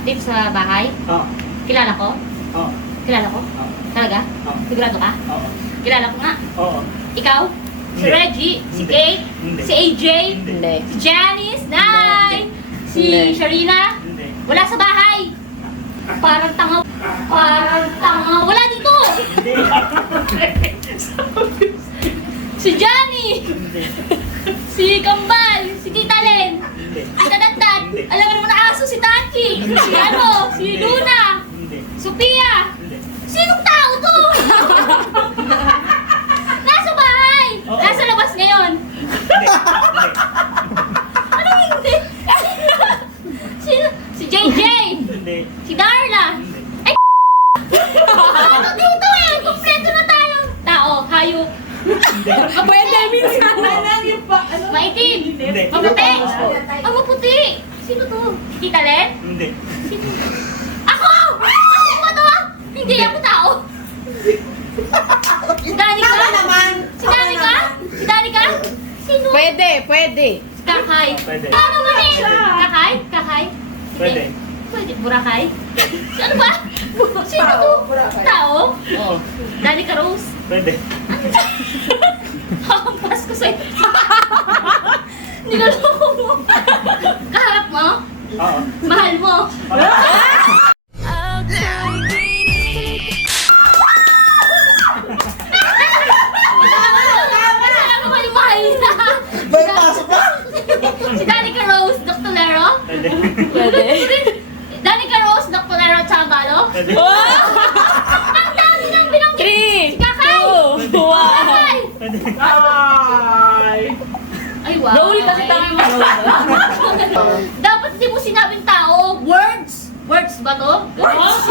Dito sa bahay? Oo. Kilala ko? Oo. Kilala ko? Oo. Talaga? Oo. Sigurado ka? Oo. Kilala ko nga. Oo. Ikaw? Si Hindi. Reggie? Si Hindi. Kate? Hindi. Si AJ? Hindi. Si Janice? Nay? Si Hindi. Sharina? Hindi. Wala sa bahay? Parang tanga. Parang tanga. Wala dito! Hindi. Si Johnny! Hindi. Si Kambal! Si Tita Len! Hindi. Si Tadantan! Hindi. Alam mo naman na aso si Tachi! Si ano? Si Hindi. Luna! Hindi. Sophia! Hindi. Sinong tao to? Nasa bahay! Oo. Nasa labas ngayon! Hindi. Ano hindi? Si JJ! Hindi. Si Darla! Hindi. Ay ano dito eh? Kompleto na tayo! Tao, hayop, Hindi. Pwede, minsan. maitim, Hindi. maputi! Ang maputi! Sino to? Tita Len? Hindi. Sino? Ako! Ako ba to? Hindi ako tao! Si Danica? Si Danica? Si Danica? Sino? Pwede, pwede. Si Kakay. Pwede. Ano naman eh? Kakay? Kakay? Sige. Pwede. Pwede. Burakay? Si ano ba? Sino to? Tao? Oo. Danica Rose? Pwede. Hampas ko sa'yo. Niloloko mo. Kaharap mo? Oo. Mahal mo? Alam mo yung mahal niya. May pasok pa! Si Danica Rose, Dr. Lero? Pwede. Pwede. Danica Rose, Dr. Lero Chambalo? Pwede. Ang dami nang binanggit. 3, Si Kakay! 2, 1. Kakay! Pwede. Ay, wow. Nauli kasi tayo Dapat hindi mo sinabing tao. Words! Words ba to? Words?